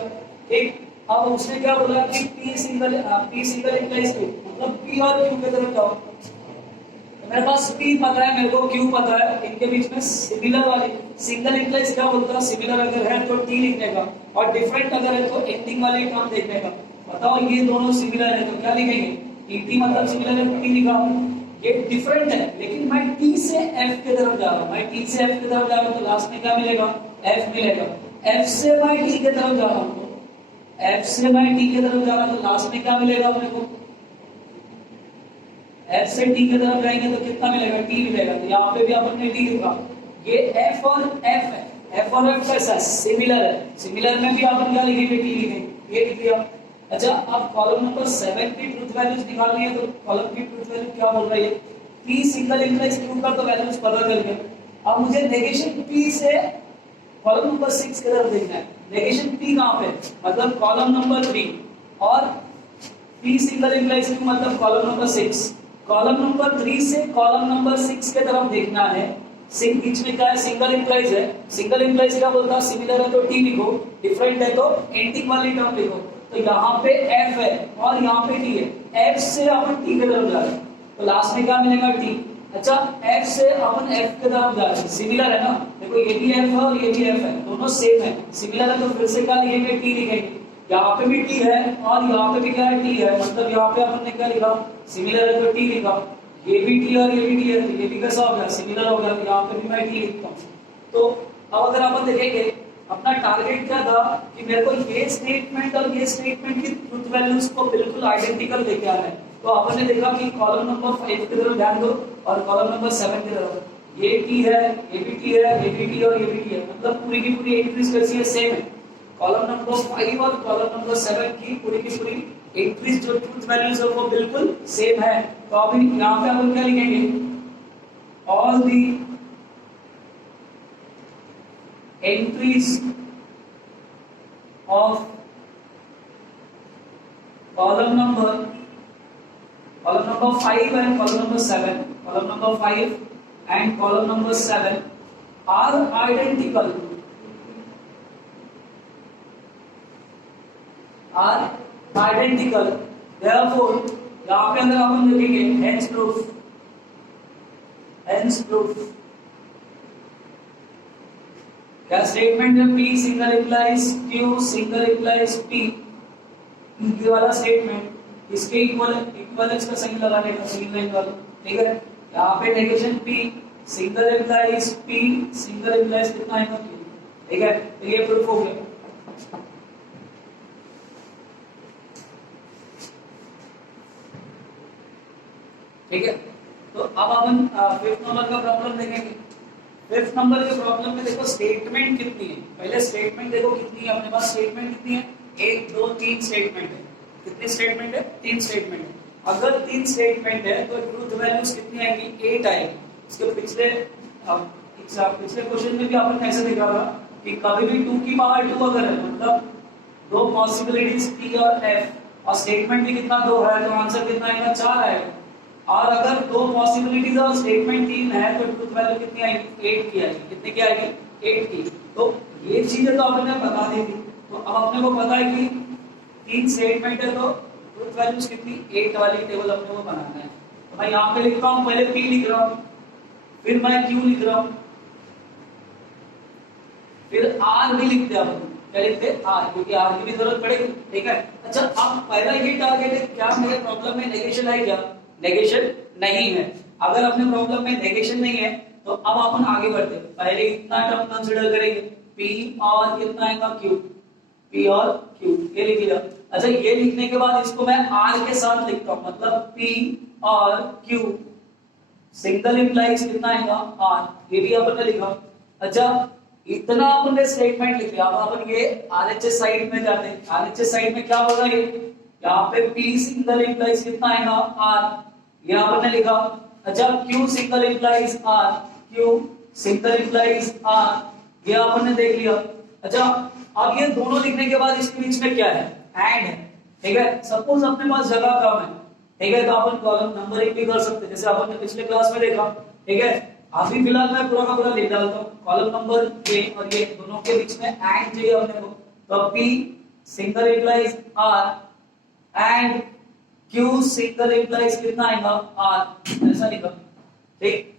ठीक, अब उसने क्या बोला कि पी सिंगल इंप्लाइज क्यू, मतलब पी और क्यू की तरफ जाओ। तो मेरे पास पी पता है, मेरे को क्यू पता है, इनके बीच में सिमिलर वाली सिंगल इंप्लाइज क्या बोलता है, सिमिलर अगर है तो टी लिखने का, और डिफरेंट अगर है तो एंडिंग वाली टर्म देखने का। बताओ ये दोनों सिमिलर है तो क्या लिखेंगे, टी मतलब सिमिलर है, टी लिखा। ये डिफरेंट है, लेकिन मैं टी से एफ की तरफ जा रहा हूं, मैं टी से एफ की तरफ जा रहा हूं, तो लास्ट में क्या मिलेगा, एफ मिलेगा। एफ से मैं टी की तरफ जा रहा हूं, एफ से मैं टी की तरफ जा रहा हूं, तो लास्ट में क्या मिलेगा अपने को, एफ से टी की तरफ जाएंगे तो कितना मिलेगा, टी मिलेगा। तो यहाँ पे भी अपन ने टी लिखा। ये एफ और एफ है, एफ और एफ कैसा है, सिमिलर है, सिमिलर में भी अपन क्या लिखेंगे, टी लिखेंगे, ये लिख दिया। अच्छा, अब कॉलम नंबर 7 की ट्रुथ वैल्यूज निकालनी है, तो कॉलम की ट्रुथ वैल्यू क्या बोल रही है, पी सिंगल इंप्लाइज क्यू का तो वैल्यूज पता चल गया। अब मुझे नेगेशन पी से कॉलम नंबर 6 की तरफ देखना है। नेगेशन पी कहां पे, मतलब कॉलम नंबर 3, और पी सिंगल इंप्लाइज क्यू मतलब कॉलम नंबर 6। कॉलम नंबर 3 से कॉलम नंबर 6 की तरफ देखना है। बीच में क्या है, सिंगल इंप्लाइज है, सिंगल इंप्लाइज क्या बोलता है, सिमिलर है तो टी लिखो, डिफरेंट है तो एंडिंग वाली टर्म लिखो। तो यहाँ पे एफ है और यहाँ पे टी है, एफ से अपन टी की तरफ जा रहे हैं, तो लास्ट में क्या मिलेगा, टी। अच्छा, एफ से अपन एफ की तरफ जा रहे हैं, सिमिलर है ना, देखो ये भी एफ है और ये भी एफ है, दोनों सेम है, सिमिलर है तो फिर से क्या लिखेंगे, टी लिखेंगे। यहाँ पे भी टी है और यहाँ पे भी क्या है, टी है, मतलब यहाँ पे अपन ने क्या लिखा, सिमिलर है तो टी लिखा। ये भी टी और ये भी टी है, तो ये भी कैसा हो गया, सिमिलर हो गया, तो यहाँ पे भी मैं टी लिखता हूँ। तो अब अगर अपन देखेंगे अपना टारगेट क्या था कि मेरे को ये स्टेटमेंट और ये स्टेटमेंट की ट्रुथ वैल्यूज को बिल्कुल आइडेंटिकल लेके आना है। तो अपन ने देखा कि कॉलम नंबर 5 की तरफ ध्यान दो और कॉलम नंबर 7 की तरफ, ये टी है, ये भी टी है, ये भी टी और ये भी टी है, मतलब पूरी की पूरी एंट्रीज कैसी है, सेम है। कॉलम नंबर 5 और कॉलम नंबर 7 की पूरी एंट्रीज जो ट्रुथ वैल्यूज है वो बिल्कुल सेम है। तो अभी यहाँ पे अपन क्या लिखेंगे, all the entries of column number 5 and column number 7, column number 5 and column number 7 are identical, therefore यहाँ पे अंदर अपन लिखेंगे hence proof क्या स्टेटमेंट है, P single implies Q single implies P, ये वाला स्टेटमेंट इसके इक्विवेलेंस का साइन लगाने का, सिंगल लाइन वाला, ठीक है। यहाँ पे negation P single implies P single implies कितना है, Q, ठीक है। तो ये प्रूफ हो गया। ठीक है, तो अब अपन 5th नंबर का प्रॉब्लम देखेंगे। 5th नंबर के प्रॉब्लम में देखो स्टेटमेंट कितनी है, पहले स्टेटमेंट देखो कितनी है अपने पास, स्टेटमेंट कितनी है, 1 2 3 स्टेटमेंट है। कितनी स्टेटमेंट है, 3 स्टेटमेंट है। अगर 3 स्टेटमेंट है तो ट्रुथ वैल्यूज कितनी आएगी, 8 आएगी। इसके पिछले क्वेश्चन में भी आपने ऐसे देखा था कि कभी भी 2 की पावर 2 अगर है, मतलब 2 पॉसिबिलिटीज P और F, और स्टेटमेंट भी कितना 2 है, तो आंसर कितना आएगा, 4 आएगा। और अगर 2 पॉसिबिलिटीज और स्टेटमेंट 3 है तो ट्रुथ वैल्यू कितनी आएगी, 8 की आएगी। कितने की आएगी, 8 की। तो ये चीजें तो आपने बता दी थी। तो अब अपने को पता है कि 3 स्टेटमेंट है तो ट्रुथ वैल्यूज कितनी, 8 वाली टेबल अपने को बनाना है। तो मैं यहाँ पे लिखता हूँ, पहले P लिख रहा हूँ, फिर मैं Q लिख रहा हूँ, फिर R भी लिखते हैं। क्या लिखते हैं, R, क्योंकि R की भी जरूरत पड़ेगी, ठीक है। अच्छा, अब पहला ये टारगेट है, क्या मेरे प्रॉब्लम में नेगेशन है, क्या नेगेशन नहीं है। अगर अपने प्रॉब्लम में नेगेशन नहीं है तो अब अपन आगे बढ़ते हैं। पहले इतना टर्म कंसीडर करेंगे, P और कितना आएगा, Q, P और Q, ये लिख लिया। अच्छा, ये लिखने के बाद इसको मैं R के साथ लिखता हूँ, मतलब P और Q सिंगल इंप्लाइज कितना आएगा, R, ये भी अपन ने लिखा। अच्छा, इतना अपन ने स्टेटमेंट लिख लिया। अब अपन ये RHS साइड में जाते हैं। RHS साइड में क्या होगा, ये यहाँ पे P सिंगल इंप्लाइज कितना आएगा, R, ये अपन ने लिखा। अच्छा, Q single implies R, Q single implies R, ये अपन ने देख लिया। अच्छा, अब ये दोनों लिखने के बाद इसके बीच में क्या है, एंड है, ठीक है। सपोज अपने पास जगह कम है ठीक है, तो अपन कॉलम नंबरिंग भी कर सकते हैं, जैसे अपन ने पिछले क्लास में देखा। ठीक है, अभी फिलहाल मैं पूरा का पूरा लिख डालता हूँ, कॉलम नंबर ए और ये दोनों के बीच में एंड चाहिए अपने को, तो P single implies R and Q single implies कितना आएगा आर, ऐसा लिखा। ठीक,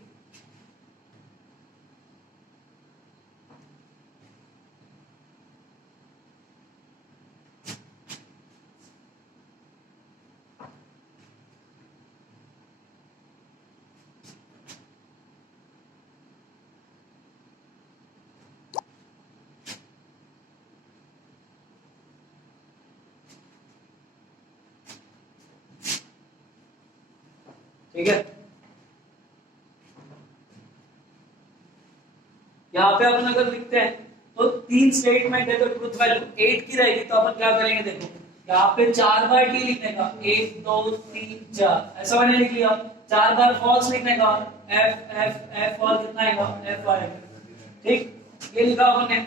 ठीक है, यहाँ पे अपन अगर लिखते हैं तो तीन स्टेटमेंट है, तो ट्रुथ वैल्यू 8 की रहेगी, तो अपन क्या करेंगे देखो, यहाँ पे 4 बार टी लिखने का, 1 2 3 4, ऐसा मैंने लिख लिया। 4 बार फॉल्स लिखने का, एफ एफ एफ, और कितना आएगा एफ आएगा। ठीक, ये लिखा अपन ने।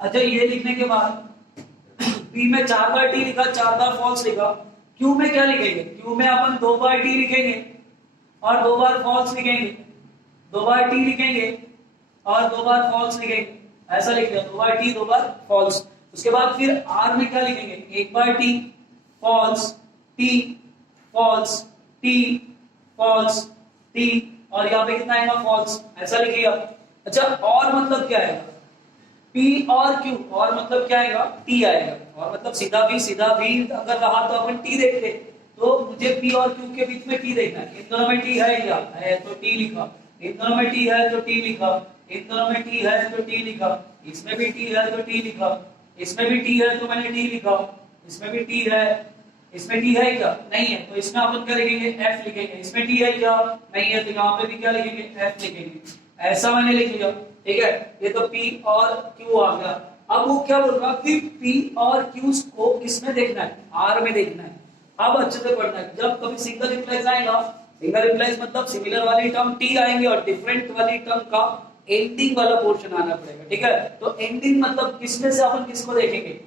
अच्छा, ये लिखने के बाद बी में 4 बार टी लिखा, 4 बार फॉल्स लिखा। क्यू में क्या लिखेंगे, क्यू में अपन 2 बार टी लिखेंगे और 2 बार फॉल्स लिखेंगे, 2 बार टी लिखेंगे और 2 बार फॉल्स लिखेंगे, ऐसा लिख लिया, 2 बार टी 2 बार फॉल्स। उसके बाद फिर आर में क्या लिखेंगे, 1 बार T false T false T false T, और यहाँ पे कितना आएगा फॉल्स, ऐसा लिखिएगा। अच्छा, और मतलब क्या आएगा, P और Q, और मतलब क्या आएगा T आएगा, और मतलब सीधा भी अगर रहा तो अपन T देखते, तो मुझे P और Q के बीच में T देखना है। इन दोनों में T है क्या है, तो T लिखा। इन दोनों में T है तो T लिखा। इन दोनों में T है तो T लिखा। इसमें भी T है तो T लिखा। इसमें भी T है तो मैंने T लिखा। इसमें भी T है, इसमें T है क्या, नहीं है, तो इसमें अपन क्या लिखेंगे F लिखेंगे। इसमें T है क्या, नहीं है, तो यहाँ पे भी क्या लिखेंगे F लिखेंगे। ऐसा मैंने लिख लिया। ठीक है, ये तो P और Q आ गया। अब वो क्या बोल रहा कि P और Q को किसमें देखना है, R में देखना है। अब अच्छे से पढ़ना है, जब कभी सिंगल इंप्लाइज आएगा, सिंगल इंप्लाइज मतलब सिमिलर वाली टर्म T आएंगे और डिफरेंट वाली टर्म का एंडिंग वाला पोर्शन आना पड़ेगा। ठीक है, तो एंडिंग मतलब किसमें से अपन किसको देखेंगे,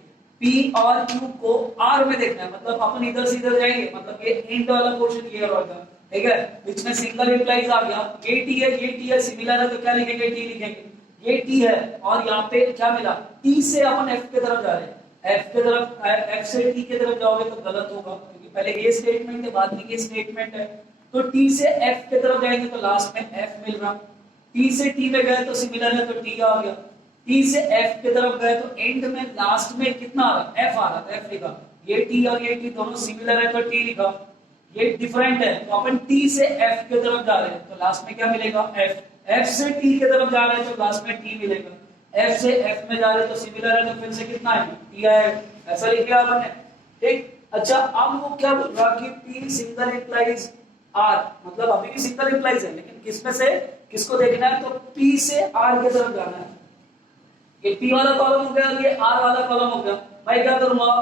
P और Q को R में देखना है, मतलब अपन इधर से इधर जाएंगे, मतलब ये एंड वाला पोर्शन क्लियर होगा। ठीक है, बीच में सिंगल इंप्लाइज आ गया, ये T है, ये T है, सिमिलर है, तो क्या लिखेंगे T लिखेंगे। ये T है और यहाँ पे क्या मिला, T से अपन F के तरफ जा रहे हैं, F के तरफ, F से T के तरफ जाओगे तो गलत होगा, क्योंकि पहले ये स्टेटमेंट है बाद में ये स्टेटमेंट है। तो T से F के तरफ जाएंगे तो लास्ट में F मिल रहा, T से T में गए तो सिमिलर है तो T आ गया, T से F के तरफ गए तो एंड में लास्ट में कितना आ रहा, F आ रहा, F लिखा। ये T और ये T दोनों सिमिलर है तो T लिखा। ये डिफरेंट है तो अपन T से F के तरफ जा रहे हैं तो लास्ट में क्या मिलेगा F। F से T के तरफ जा रहे हैं तो लास्ट में T मिलेगा। F से F में जा रहे हैं तो सिमिलर है तो फिर से कितना है T आएगा, ऐसा लिख लिया अपन ने। ठीक, अच्छा, अब वो क्या बोल रहा कि P सिंगल इंप्लाइज R, मतलब अभी भी सिंगल इंप्लाइज है लेकिन किसमें से किसको देखना है, तो P से R के तरफ जाना है। ये P वाला कॉलम हो गया और ये R वाला कॉलम हो गया। मैं क्या करूंगा,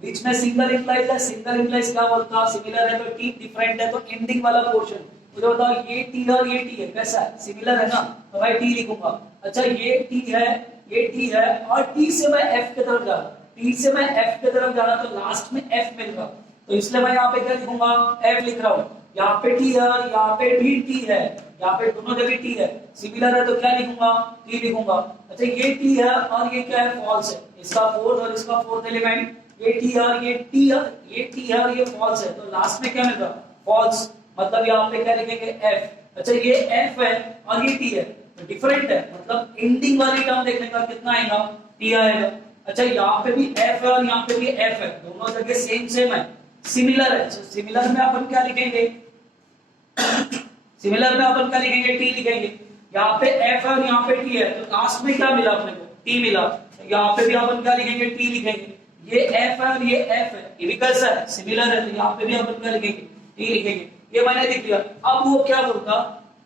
बीच में सिंगल इंप्लाइज है, सिंगल इंप्लाइज क्या बोलता, सिमिलर है तो T, डिफरेंट है तो एंडिंग वाला पोर्शन। मुझे बताओ ये T और ये T है, कैसा है, सिमिलर है ना, तो भाई T लिखूंगा। अच्छा, ये T है, ये T है और T से मैं F के तरफ जा रहा, T से मैं F के तरफ जा रहा तो लास्ट में F मिल रहा, तो इसलिए मैं यहाँ पे क्या लिखूंगा F लिख रहा हूँ। यहाँ पे T है और यहाँ पे भी T है, यहाँ पे दोनों जगह T है, सिमिलर है तो क्या लिखूंगा T लिखूंगा। अच्छा, ये T है और ये क्या है फॉल्स है, इसका फोर्थ और इसका फोर्थ एलिमेंट, ये T है और ये T है, ये T है और ये फॉल्स है, तो लास्ट में क्या मिल रहा फॉल्स, मतलब यहाँ पे क्या लिखेंगे F। अच्छा, ये F है और ये T है तो डिफरेंट है, मतलब एंडिंग वाली टर्म देखने का कितना आएगा T आएगा। अच्छा, यहाँ पे भी F है और यहाँ पे भी F है, दोनों जगह सेम है, सिमिलर है, सिमिलर में अपन क्या लिखेंगे सिमिलर में अपन क्या लिखेंगे T लिखेंगे। यहाँ पे F है और यहाँ पे T है तो लास्ट में क्या मिला अपने को T मिला, यहाँ पे भी अपन क्या लिखेंगे T लिखेंगे। ये F है और ये F है, ये भी कैसा है सिमिलर है, तो यहाँ पे भी अपन क्या लिखेंगे T लिखेंगे। ये मैंने लिख दिया। अब वो क्या बोलता,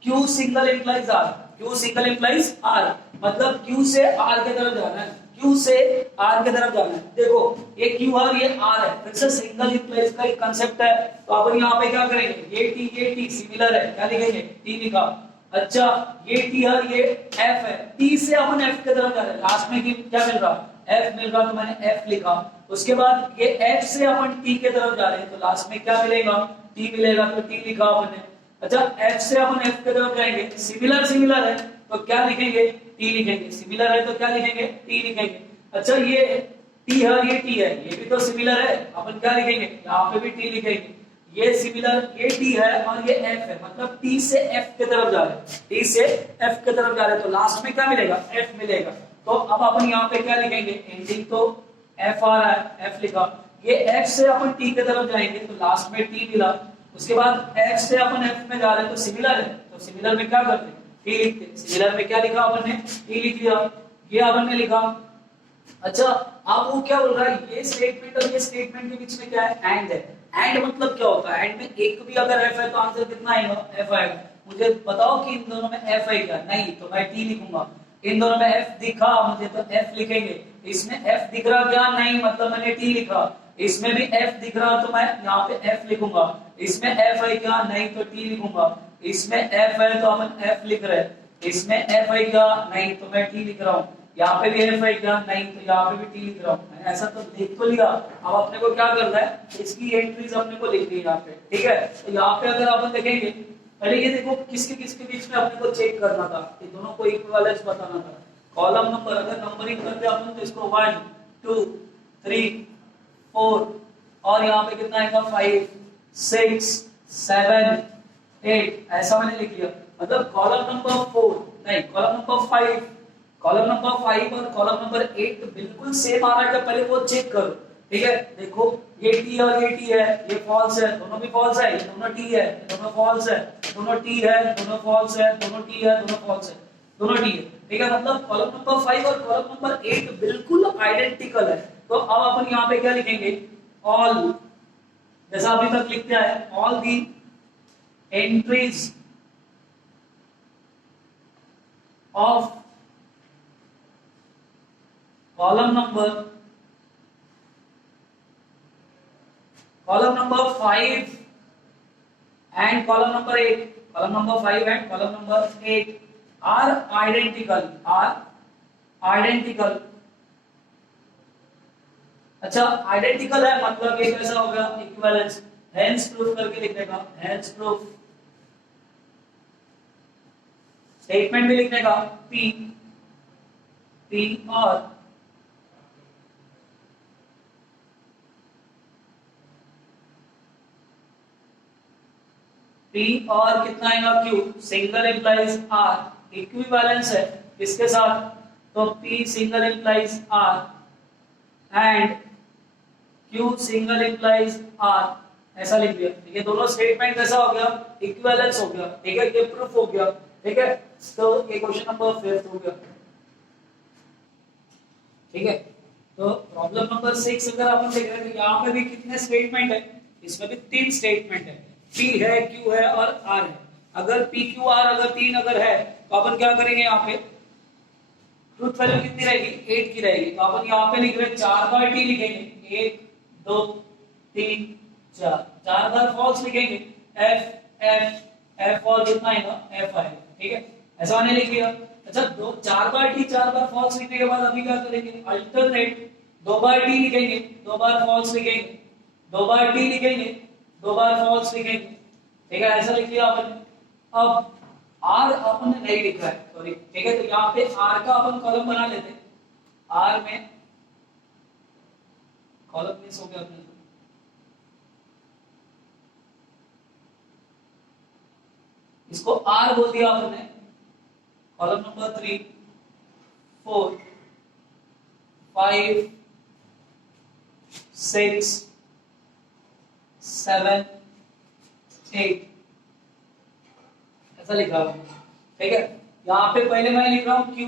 Q single implies R, Q single implies R, मतलब Q से R के तरफ जाना है, Q से R के तरफ जाना है। देखो ये Q और ये R है, फिर से सिंगल इंप्लाइज का एक कांसेप्ट है, तो अपन यहाँ पे क्या करेंगे, ये T सिमिलर है, क्या लिखेंगे T लिखा। अच्छा, ये T और ये F है, T से अपन F के तरफ जा रहे हैं, लास्ट में क्या मिल रहा F मिल रहा तो मैंने F लिखा। उसके बाद ये F से अपन T के तरफ जा रहे हैं तो लास्ट में क्या मिलेगा, T मिलेगा तो T लिखा अपन ने। अच्छा F से अपन F के तरफ जाएंगे, सिमिलर सिमिलर है तो क्या लिखेंगे, T लिखेंगे, सिमिलर है तो क्या लिखेंगे, T लिखेंगे। अच्छा ये T है और ये T है, ये भी तो सिमिलर है, अपन क्या लिखेंगे, यहाँ पे भी T लिखेंगे। ये सिमिलर, ये T है और ये F है, मतलब T से F के तरफ जा रहे हैं, T से F के तरफ जा रहे हैं तो लास्ट में क्या मिलेगा, F मिलेगा। तो अब अपन यहाँ पे क्या लिखेंगे, एंडिंग तो F आ रहा है, F लिखा। ये F से अपन T के तरफ जाएंगे तो लास्ट में T मिला। उसके बाद F से अपन F में जा रहे हैं तो सिमिलर है, तो सिमिलर में क्या करते हैं, T लिखते हैं। सिमिलर में क्या लिखा अपन ने, T लिख दिया, ये अपन ने लिखा। अच्छा अब वो क्या बोल रहा है, ये स्टेटमेंट और ये स्टेटमेंट के बीच में क्या है, एंड है। एंड मतलब क्या होता है, एंड में एक भी अगर F है तो आंसर कितना आएगा, F आएगा। मुझे बताओ कि इन दोनों में F है क्या, नहीं तो मैं T लिखूंगा। इन दोनों में F दिखा मुझे तो F लिखेंगे। इसमें F दिख रहा क्या, नहीं, मतलब मैंने T लिखा। इसमें भी F दिख रहा तो मैं यहाँ पे F लिखूंगा। इसमें F है क्या, नहीं तो T लिखूंगा। इसमें F है तो अपन F लिख रहे हैं। इसमें F है क्या, नहीं तो मैं T लिख रहा हूँ। यहाँ पे भी F है क्या, नहीं तो यहाँ पे भी T लिख रहा हूँ। मैंने ऐसा तो देख तो लिया, अब अपने को क्या करना है, इसकी एंट्रीज अपने को लिखनी है यहाँ पे, ठीक है। तो यहाँ पे अगर अपन देखेंगे, पहले ये देखो किसके बीच में अपने को चेक करना था, ये दोनों को इक्विवेलेंस बताना था। कॉलम नंबर अगर नंबरिंग करते अपन तो इसको 1 2 3 4 और यहाँ पे कितना आएगा 5 6 7 8, ऐसा मैंने लिख लिया। मतलब कॉलम नंबर 4 नहीं, कॉलम नंबर 5, कॉलम नंबर 5 और कॉलम नंबर 8 बिल्कुल सेम आ रहा है क्या, पहले वो चेक करो, ठीक है। देखो ये T और ये T है, ये फॉल्स है, दोनों भी फॉल्स है, ये दोनों T है, दोनों फॉल्स है, दोनों T है, दोनों फॉल्स है, दोनों T है, दोनों फॉल्स है, दोनों T है, ठीक है। मतलब कॉलम नंबर 5 और कॉलम नंबर 8 बिल्कुल आइडेंटिकल है। तो अब अपन यहाँ पे क्या लिखेंगे, ऑल, जैसा अभी तक लिखते हैं, all the entries of column number 5 and column number 8, column number 5 and column number 8 are identical, अच्छा आइडेंटिकल है मतलब ये कैसा होगा, इक्विवेलेंस। हेंस प्रूफ करके लिखने का, हेंस प्रूफ। स्टेटमेंट भी लिखने का, P और P और कितना आएगा Q, single implies R, equivalence है किसके साथ, तो P single implies R and Q single implies R, ऐसा लिख दिया। ठीक है, दोनों स्टेटमेंट कैसा हो गया, इक्विवेलेंस हो गया, ठीक है, ये प्रूफ हो गया, ठीक है। तो ये क्वेश्चन नंबर 5 हो गया, ठीक है। तो प्रॉब्लम नंबर 6 अगर अपन देख रहे हैं तो यहाँ पे भी कितने स्टेटमेंट है, इसमें भी 3 स्टेटमेंट है, P है, Q है और R है। अगर P Q R अगर 3 अगर है तो अपन क्या करेंगे, यहाँ पे ट्रूथ वैल्यू कितनी रहेगी, 8 की रहेगी। तो अपन यहाँ पे लिख रहे हैं 4 बार T लिखेंगे, 1 2 3 4, 4 बार फॉल्स लिखेंगे, F और कितना आएगा, F आएगा, ठीक है, ऐसा मैंने लिख दिया। अच्छा 4 बार T 4 बार फॉल्स लिखने के बाद अभी क्या करेंगे, अल्टरनेट 2 बार T लिखेंगे, 2 बार फॉल्स लिखेंगे, 2 बार T लिखेंगे, 2 बार फॉल्स लिखेंगे, ठीक है, ऐसा लिख लिया अपन। अब R अपन ने नहीं लिखा है, सॉरी, ठीक है। तो यहाँ पे R का अपन कॉलम बना लेते हैं, R में कॉलम मिस हो गया अपने, इसको R बोल दिया आपने। कॉलम नंबर 3 4 5 6 7 8, ऐसा लिखा हुआ, ठीक है। यहाँ पे पहले मैं लिख रहा हूँ Q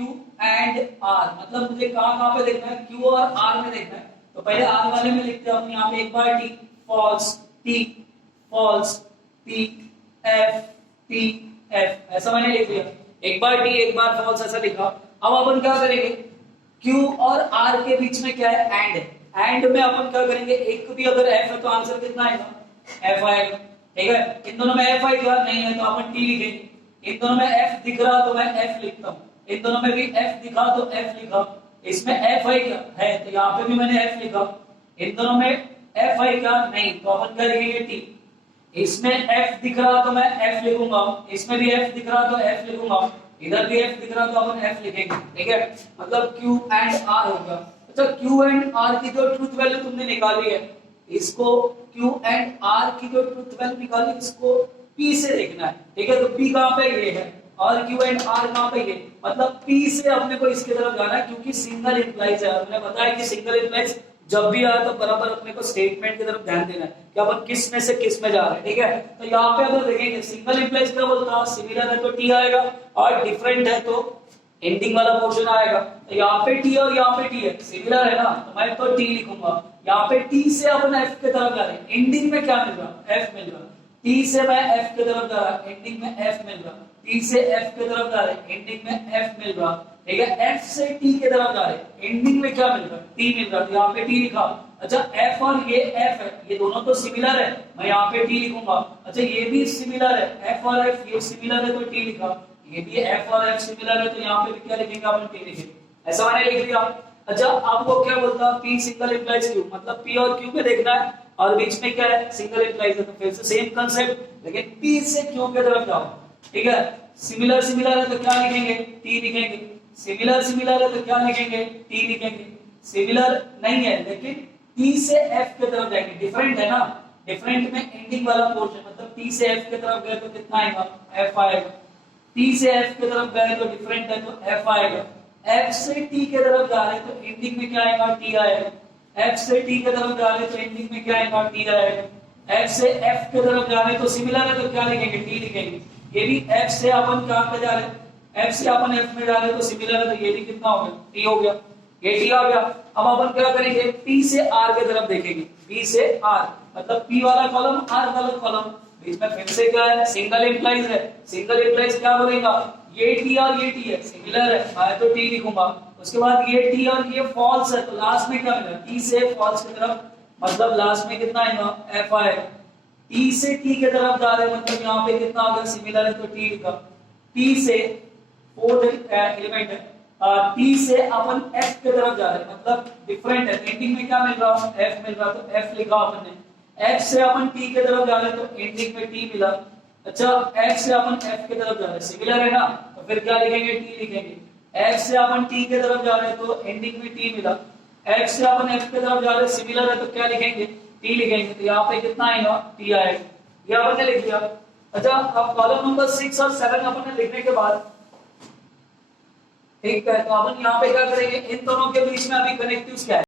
एंड R, मतलब मुझे कहाँ पे देखना है, Q और R में देखना है। तो पहले R वाले में लिखते हैं यहाँ पे एक बार T false, T false, T F T F, ऐसा मैंने लिख लिया, एक बार T एक बार फॉल्स, ऐसा लिखा। अब अपन क्या करेंगे, Q और R के बीच में क्या है, एंड है। एंड में अपन क्या करेंगे, एक भी अगर F है तो आंसर कितना आएगा, F आएगा, ठीक है। इन दोनों में F आएगा, नहीं है तो अपन T लिखेंगे। इन दोनों में F दिख रहा तो मैं F लिखता हूँ, इन दोनों में भी F दिखा तो F लिखा, इसमें एफ आई क्या है, तो यहाँ पे भी मैंने एफ लिखा। इन दोनों में एफ आई क्या नहीं, तो अपन क्या लिखेंगे टी। इसमें एफ दिख रहा तो मैं एफ लिखूंगा, इसमें भी एफ दिख रहा तो एफ लिखूंगा, इधर भी एफ दिख रहा तो अपन एफ लिखेंगे। ठीक है, मतलब क्यू एंड आर होगा। अच्छा, क्यू एंड आर की जो ट्रूथ वैल्यू तुमने निकाली है, इसको क्यू एंड आर की जो ट्रूथ वैल्यू निकाली, इसको पी से देखना है। ठीक है, तो पी कहां पे ये है और क्यू एंड आर कहां पे ये, मतलब पी से अपने को इसके तरफ जाना है, क्योंकि सिंगल इंप्लाइज है। मैंने बताया कि सिंगल इंप्लाइज जब भी आए तो बराबर अपने को स्टेटमेंट की तरफ ध्यान देना है कि अपन किस में से किस में जा रहे हैं। ठीक है, तो यहाँ पे अगर देखेंगे सिंगल इंप्लाइज क्या बोलता है, सिमिलर है तो टी आएगा, और डिफरेंट है तो एंडिंग वाला पोर्शन आएगा। तो यहाँ पे टी और यहाँ पे टी है, सिमिलर है ना, तो मैं तो टी लिखूंगा। यहाँ पे टी से अपन एफ की तरफ जा रहे हैं, एंडिंग में क्या मिल रहा, एफ मिल रहा। टी से मैं एफ की तरफ जा रहा, एंडिंग में एफ मिल रहा। टी से एफ की तरफ जा रहे, एंडिंग में एफ मिल रहा। ठीक है, एफ से टी की तरफ जा रहे, एंडिंग में क्या मिल रहा, टी मिल रहा, तो यहाँ पे टी लिखा। अच्छा, एफ और ये एफ है, ये दोनों तो सिमिलर है, मैं यहाँ पे टी लिखूंगा। अच्छा, ये भी सिमिलर है, एफ और एफ ये सिमिलर है तो टी लिखा। ये भी एफ और एफ सिमिलर है तो यहाँ पे भी क्या लिखेंगे अपन, टी लिखेंगे। ऐसा मैंने लिख लिया। अच्छा, आपको क्या बोलता है, पी सिंगल इंप्लाइज क्यू, मतलब पी और क्यू में देखना है और बीच में क्या है, सिंगल इंप्लाइज है, तो फिर से सेम कांसेप्ट, लेकिन पी से क्यू की तरफ जाओ। ठीक है, सिमिलर सिमिलर है तो क्या लिखेंगे, टी लिखेंगे। सिमिलर सिमिलर है तो क्या लिखेंगे, टी लिखेंगे। सिमिलर नहीं है लेकिन टी से एफ की तरफ जाएंगे, डिफरेंट है ना, डिफरेंट में एंडिंग वाला पोर्शन, मतलब टी से एफ की तरफ गए तो कितना आएगा, एफ आएगा। टी से एफ की तरफ गए तो डिफरेंट है तो एफ आएगा। एफ से टी की तरफ जा रहे तो एंडिंग में क्या आएगा, टी आएगा। एफ से टी की तरफ जा रहे तो एंडिंग में क्या आएगा, टी आएगा। एफ से एफ की तरफ जा रहे तो सिमिलर है तो क्या लिखेंगे, टी लिखेंगे। ये भी एफ से अपन कहां पे जा रहे हैं, एफ से अपन एफ में जा रहे तो सिमिलर है तो ये भी कितना हो गया, टी हो गया, ये टी आ गया। अब अपन क्या करेंगे, पी से आर की तरफ देखेंगे, पी से आर मतलब पी वाला कॉलम आर वाला कॉलम, बीच में फिर से क्या है, सिंगल इंप्लाइज है। सिंगल इंप्लाइज क्या बोलेगा, ये टी और ये टी है, सिमिलर है, मैं तो टी लिखूंगा। उसके बाद ये टी और ये फॉल्स है तो लास्ट में क्या मिला, टी से फॉल्स की तरफ, मतलब लास्ट में कितना आएगा, एफ आएगा। टी से टी की तरफ जा रहे मतलब यहाँ पे कितना आ गया, सिमिलर है तो टी लिखा। टी से फोर्थ एलिमेंट है, टी से अपन एफ की तरफ जा रहे मतलब डिफरेंट है, एंडिंग में क्या मिल रहा, एफ मिल रहा तो एफ लिखा अपन ने। एफ से अपन टी की तरफ जा रहे तो एंडिंग में टी मिला। अच्छा, एफ से अपन एफ की तरफ जा रहे, सिमिलर है ना, तो फिर क्या लिखेंगे, टी लिखेंगे। एफ से अपन टी की तरफ जा रहे तो एंडिंग में टी मिला। एफ से अपन एफ की तरफ जा रहे, सिमिलर है तो क्या लिखेंगे, टी लिखेंगे। तो यहाँ पे कितना आएगा, टी आएगा, ये अपन ने लिख दिया। अच्छा, अब कॉलम नंबर 6 और 7 अपन ने लिखने के बाद, ठीक है, तो अपन यहाँ पे क्या करेंगे, इन दोनों के बीच में अभी कनेक्टिव्स क्या है।